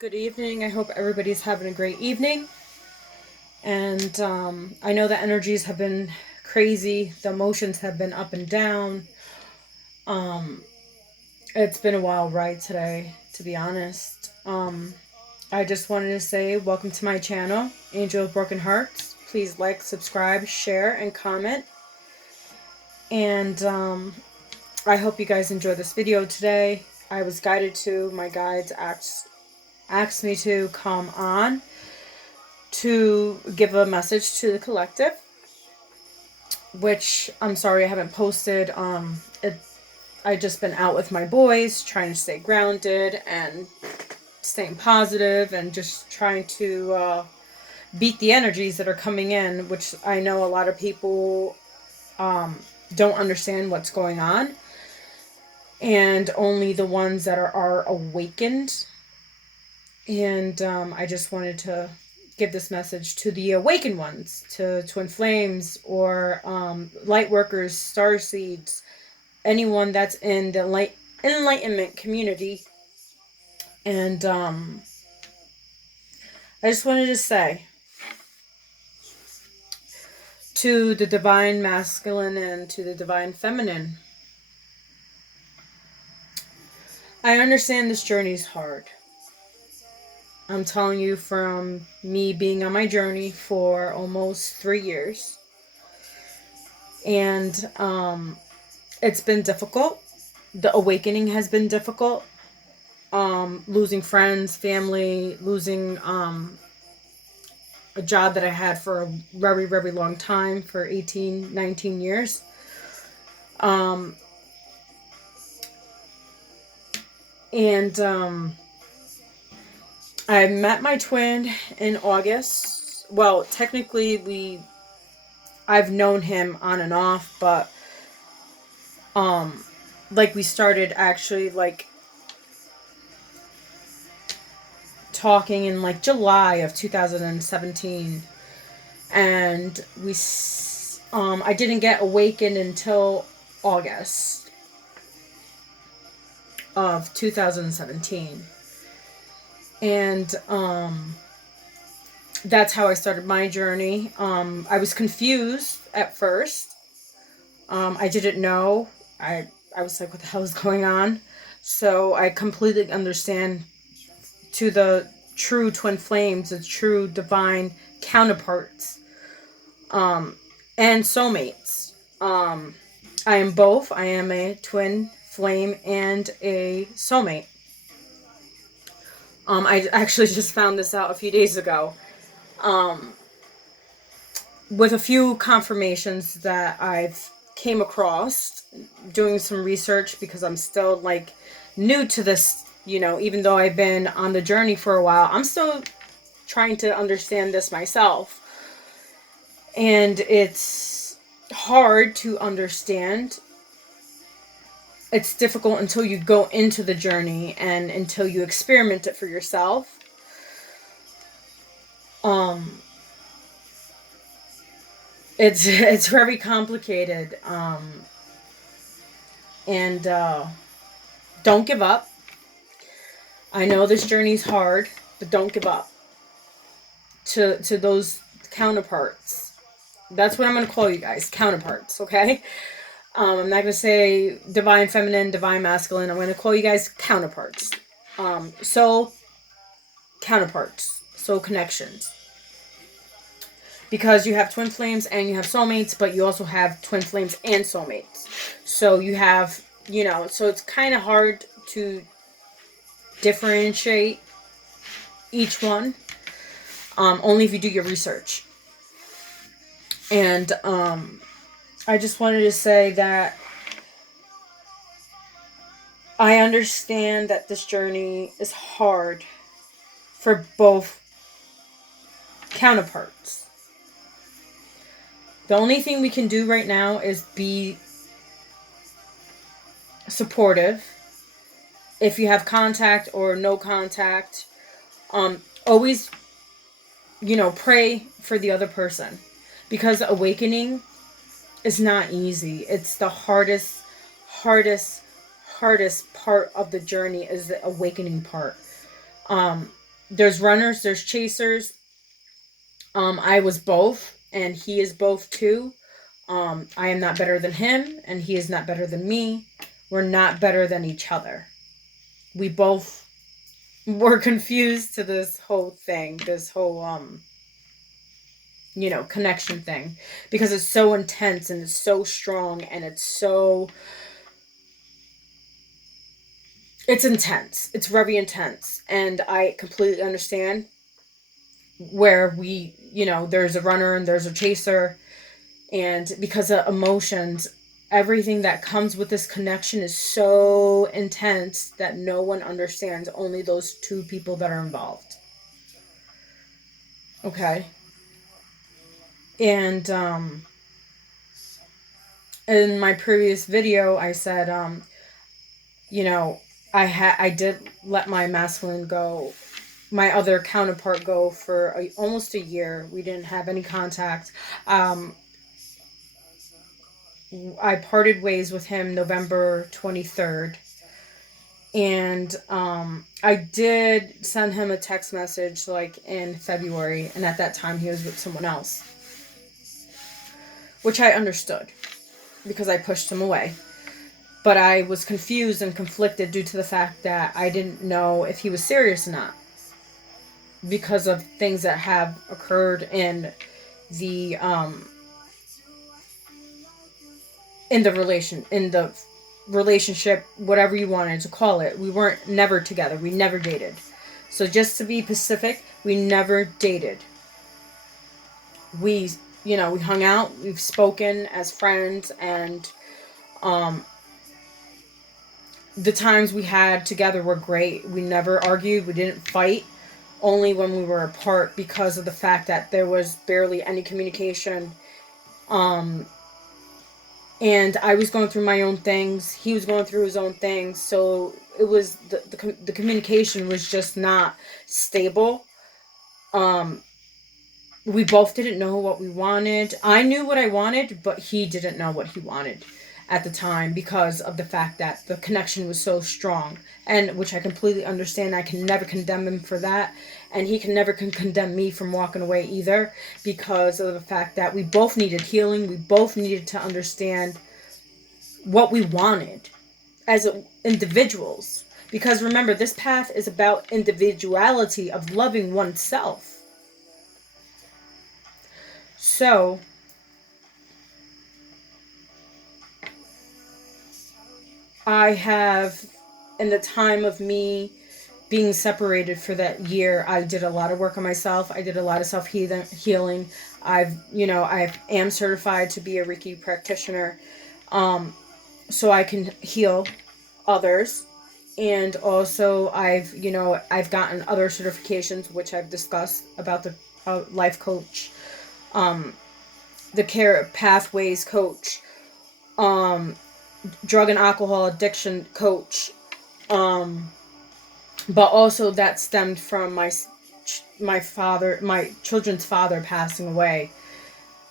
Good evening. I hope everybody's having a great evening. And I know the energies have been crazy, the emotions have been up and down. Um, it's been a wild ride today, to be honest. I just wanted to say welcome to my channel, Angel of Broken Hearts. Please like, subscribe, share, and comment. And I hope you guys enjoy this video today. I was guided to, my guides asked me to come on to give a message to the collective, which I'm sorry I haven't posted. I just been out with my boys, trying to stay grounded and staying positive, and just trying to beat the energies that are coming in, which I know a lot of people don't understand what's going on, and only the ones that are awakened. And I just wanted to give this message to the awakened ones, to twin flames, or light workers, star seeds, anyone that's in the light enlightenment community. And I just wanted to say to the divine masculine and to the divine feminine, I understand this journey is hard. I'm telling you from me being on my journey for almost 3 years. And it's been difficult. The awakening has been difficult. Losing friends, family, losing a job that I had for a very, very long time, for 18, 19 years. And I met my twin in August. Well, technically I've known him on and off, but like we started actually like talking in like July of 2017, and I didn't get awakened until August of 2017. And that's how I started my journey. I was confused at first. I didn't know. I was like, what the hell is going on? So I completely understand to the true twin flames, the true divine counterparts, and soulmates. I am both. I am a twin flame and a soulmate. I actually just found this out a few days ago. With a few confirmations that I've came across doing some research, because I'm still like new to this, even though I've been on the journey for a while, I'm still trying to understand this myself. And it's hard to understand. It's difficult until you go into the journey and until you experiment it for yourself. It's very complicated. And don't give up. I know this journey's hard, but don't give up. To those counterparts. That's what I'm going to call you guys, counterparts, okay? I'm not going to say divine feminine, divine masculine. I'm going to call you guys counterparts. Soul counterparts, soul connections. Because you have twin flames and you have soulmates, but you also have twin flames and soulmates. So you have, so it's kind of hard to differentiate each one. Only if you do your research. And I just wanted to say that I understand that this journey is hard for both counterparts. The only thing we can do right now is be supportive. If you have contact or no contact, always, pray for the other person. Because awakening is not easy. It's the hardest part of the journey, is the awakening part. there's runners, there's chasers. I was both, and he is both too. I am not better than him, and he is not better than me. We're not better than each other. We both were confused to this whole thing, this whole connection thing, because it's so intense and it's so strong and it's intense. It's very intense, and I completely understand where there's a runner and there's a chaser, and because of emotions, everything that comes with this connection is so intense that no one understands, only those two people that are involved. Okay. And in my previous video I said, you know I did let my masculine go, my other counterpart go for almost a year. We didn't have any contact. um I parted ways with him November 23rd. And I did send him a text message like in February, and at that time he was with someone else, which I understood because I pushed him away. But I was confused and conflicted due to the fact that I didn't know if he was serious or not, because of things that have occurred the in the relationship, whatever you wanted to call it. We weren't never together. We never dated. So just to be specific, we never dated. We we hung out, we've spoken as friends, and um the times we had together were great. We never argued, we didn't fight, only when we were apart, because of the fact that there was barely any communication. um and I was going through my own things, he was going through his own things, so it was the communication was just not stable. um we both didn't know what we wanted. I knew what I wanted, but he didn't know what he wanted at the time, because of the fact that the connection was so strong, and which I completely understand. I can never condemn him for that, and he can never condemn me from walking away either, because of the fact that we both needed healing. We both needed to understand what we wanted as individuals, because remember, this path is about individuality, of loving oneself. So I have, in the time of me being separated for that year, I did a lot of work on myself. I did a lot of self healing. I am certified to be a Reiki practitioner, so I can heal others. And also, I've gotten other certifications, which I've discussed about the life coach, um, the care pathways coach, um, drug and alcohol addiction coach. Um, but also that stemmed from my children's father passing away.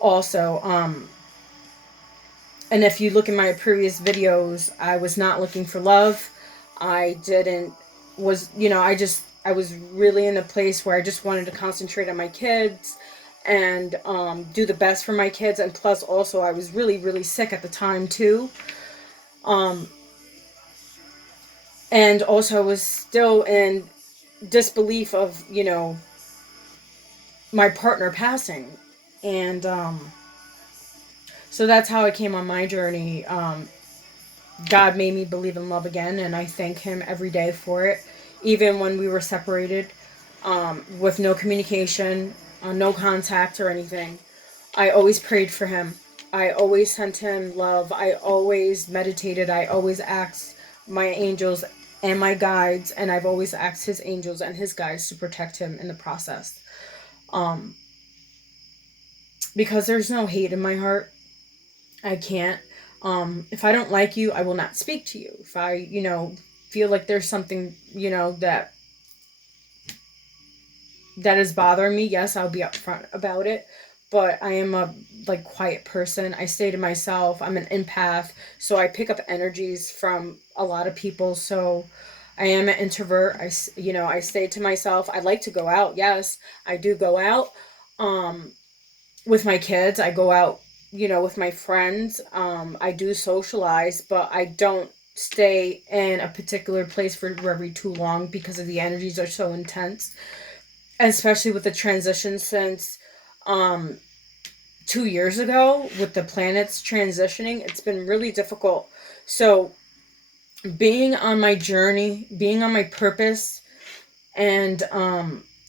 Also, and if you look in my previous videos, I was not looking for love. I didn't was I was really in a place where I just wanted to concentrate on my kids and do the best for my kids. And plus, also, I was really, really sick at the time too. Um, and also, I was still in disbelief of my partner passing. And so that's how I came on my journey. God made me believe in love again, and I thank him every day for it. Even when we were separated, with no communication, no contact or anything, I always prayed for him. I always sent him love. I always meditated. I always asked my angels and my guides, and I've always asked his angels and his guides to protect him in the process. Um, because there's no hate in my heart. I can't. If I don't like you, I will not speak to you. If I, feel like there's something, that is bothering me, yes, I'll be upfront about it. But I am a quiet person. I stay to myself. I'm an empath, so I pick up energies from a lot of people. So I am an introvert. I say to myself, I like to go out. Yes, I do go out. Um, with my kids, I go out, with my friends. I do socialize, but I don't stay in a particular place for very too long because of the energies are so intense, especially with the transition since um 2 years ago with the planets transitioning. It's been really difficult. So being on my journey, being on my purpose, and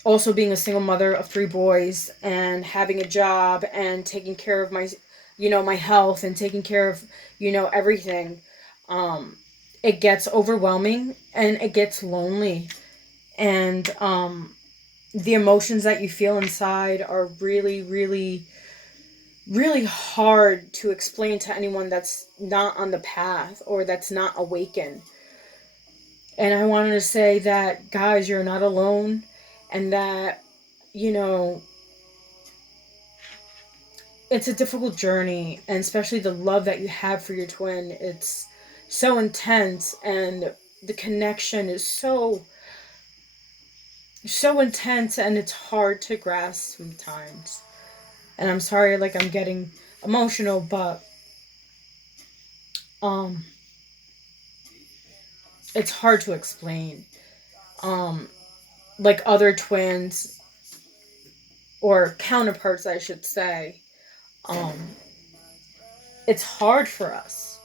also being a single mother of 3 boys and having a job and taking care of my health and taking care of everything, um, it gets overwhelming and it gets lonely, and the emotions that you feel inside are really, really, really hard to explain to anyone that's not on the path or that's not awakened. And I wanted to say that, guys, you're not alone, and that, you know, it's a difficult journey, and especially the love that you have for your twin. It's so intense, and the connection is so, so intense, and it's hard to grasp sometimes. And I'm sorry, like, I'm getting emotional, but, um, it's hard to explain. Um, like other twins, or counterparts, I should say, um, it's hard for us.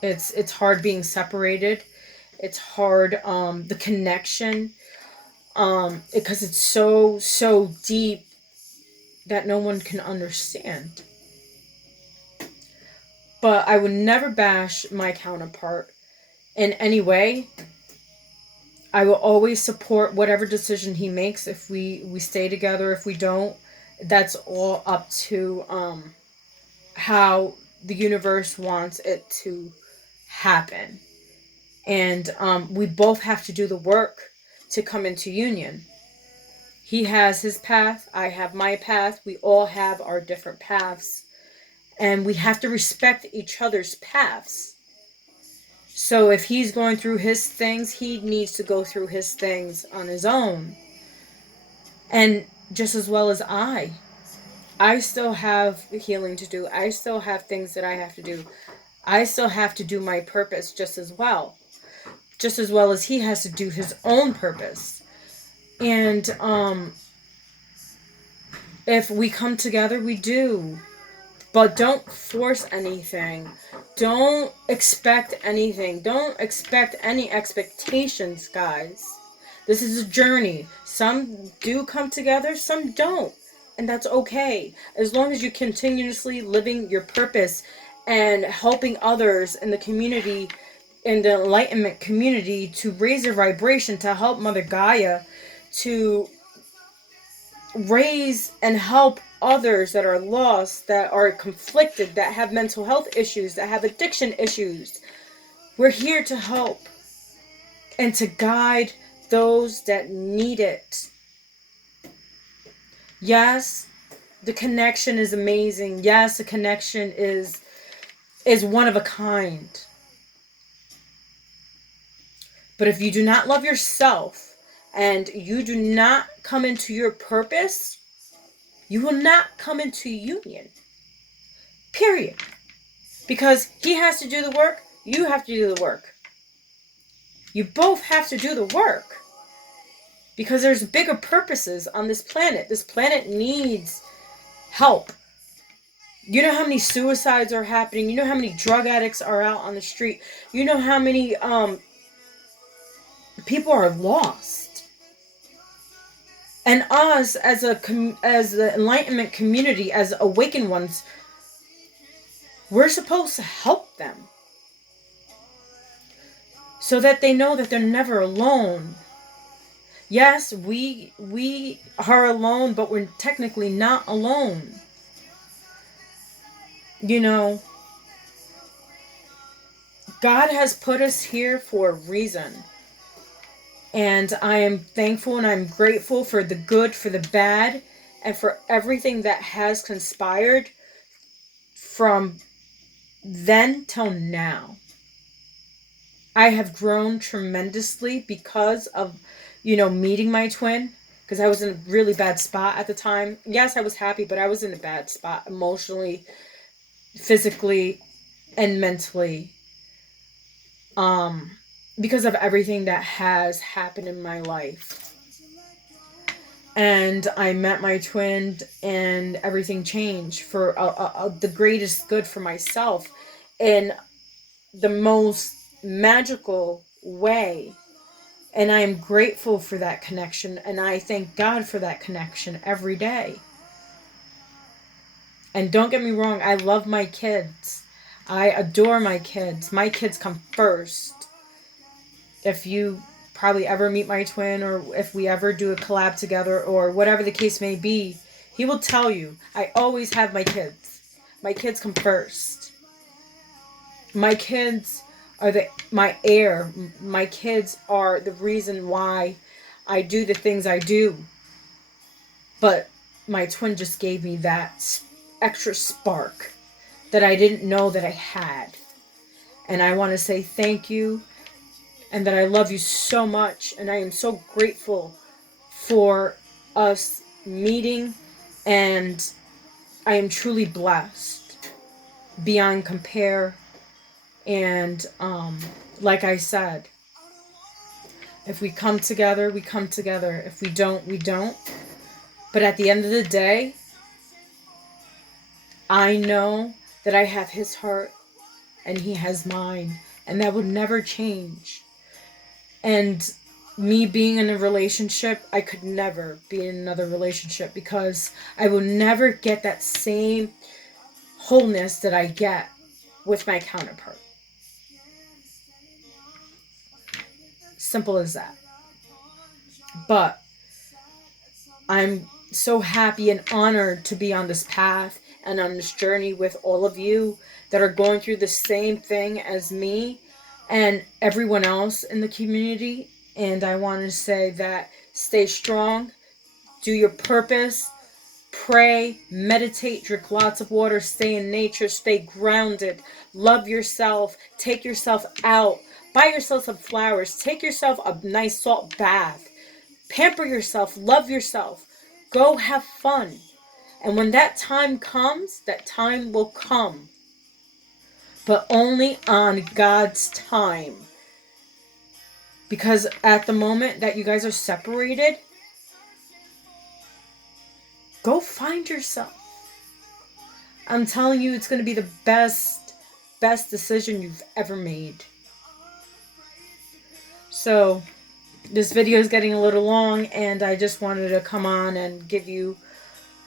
It's hard being separated. It's hard, the connection, because it's so, so deep that no one can understand. But I would never bash my counterpart in any way. I will always support whatever decision he makes. If we stay together, if we don't, that's all up to how the universe wants it to happen. And we both have to do the work to come into union. He has his path, I have my path. We all have our different paths, and we have to respect each other's paths. So if he's going through his things, he needs to go through his things on his own. And just as well as I still have healing to do. I still have things that I have to do. I still have to do my purpose just as well. Just as well as he has to do his own purpose. And if we come together, we do. But don't force anything. Don't expect anything. Don't expect any expectations, guys. This is a journey. Some do come together, some don't. And that's okay. As long as you continuously living your purpose and helping others in the community, in the enlightenment community, to raise their vibration, to help Mother Gaia, to raise and help others that are lost, that are conflicted, that have mental health issues, that have addiction issues. We're here to help and to guide those that need it. Yes, the connection is amazing. Yes, the connection is one of a kind. But if you do not love yourself and you do not come into your purpose, you will not come into union. Period. Because he has to do the work, you have to do the work. You both have to do the work. Because there's bigger purposes on this planet. This planet needs help. You know how many suicides are happening? You know how many drug addicts are out on the street? You know how many people are lost? And us as the enlightenment community, as awakened ones, we're supposed to help them. So that they know that they're never alone. Yes, we are alone, but we're technically not alone. You know, God has put us here for a reason. And I am thankful and I'm grateful for the good, for the bad, and for everything that has conspired from then till now. I have grown tremendously because of, meeting my twin. Because I was in a really bad spot at the time. Yes, I was happy, but I was in a bad spot emotionally, physically, and mentally. Um, because of everything that has happened in my life. And I met my twin, and everything changed for the greatest good for myself in the most magical way. And I am grateful for that connection, and I thank God for that connection every day. And don't get me wrong, I love my kids. I adore my kids. My kids come first. If you probably ever meet my twin, or if we ever do a collab together, or whatever the case may be, he will tell you, I always have my kids. My kids come first. My kids are my air. My kids are the reason why I do the things I do. But my twin just gave me that extra spark that I didn't know that I had. And I want to say thank you, and that I love you so much, and I am so grateful for us meeting, and I am truly blessed beyond compare. And like I said, if we come together, we come together. If we don't, we don't. But at the end of the day, I know that I have his heart and he has mine, and that would never change. And me being in a relationship, I could never be in another relationship, because I will never get that same wholeness that I get with my counterpart. Simple as that. But I'm so happy and honored to be on this path and on this journey with all of you that are going through the same thing as me and everyone else in the community. And I want to say that stay strong, do your purpose, pray, meditate, drink lots of water, stay in nature, stay grounded, love yourself, take yourself out, buy yourself some flowers, take yourself a nice salt bath, pamper yourself, love yourself, go have fun. And when that time comes, that time will come. But only on God's time. Because at the moment that you guys are separated, go find yourself. I'm telling you, it's going to be the best decision you've ever made. So, this video is getting a little long, and I just wanted to come on and give you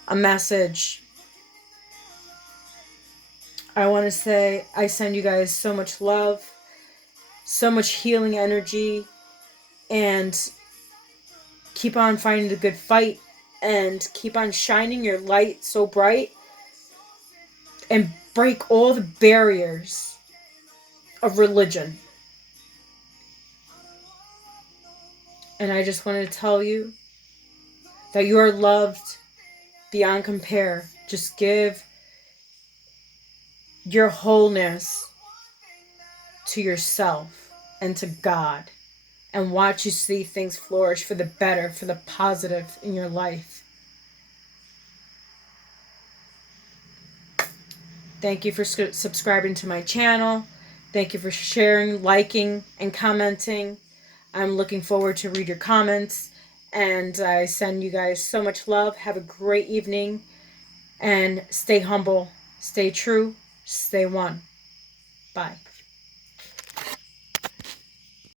a message. I want to say I send you guys so much love, so much healing energy, and keep on fighting the good fight, and keep on shining your light so bright, and break all the barriers of religion. And I just want to tell you that you are loved beyond compare. Just give your wholeness to yourself and to God, and watch you see things flourish for the better, for the positive in your life. Thank you for subscribing to my channel. Thank you for sharing, liking, and commenting. I'm looking forward to read your comments, and I send you guys so much love. Have a great evening, and stay humble, stay true, stay one. Bye.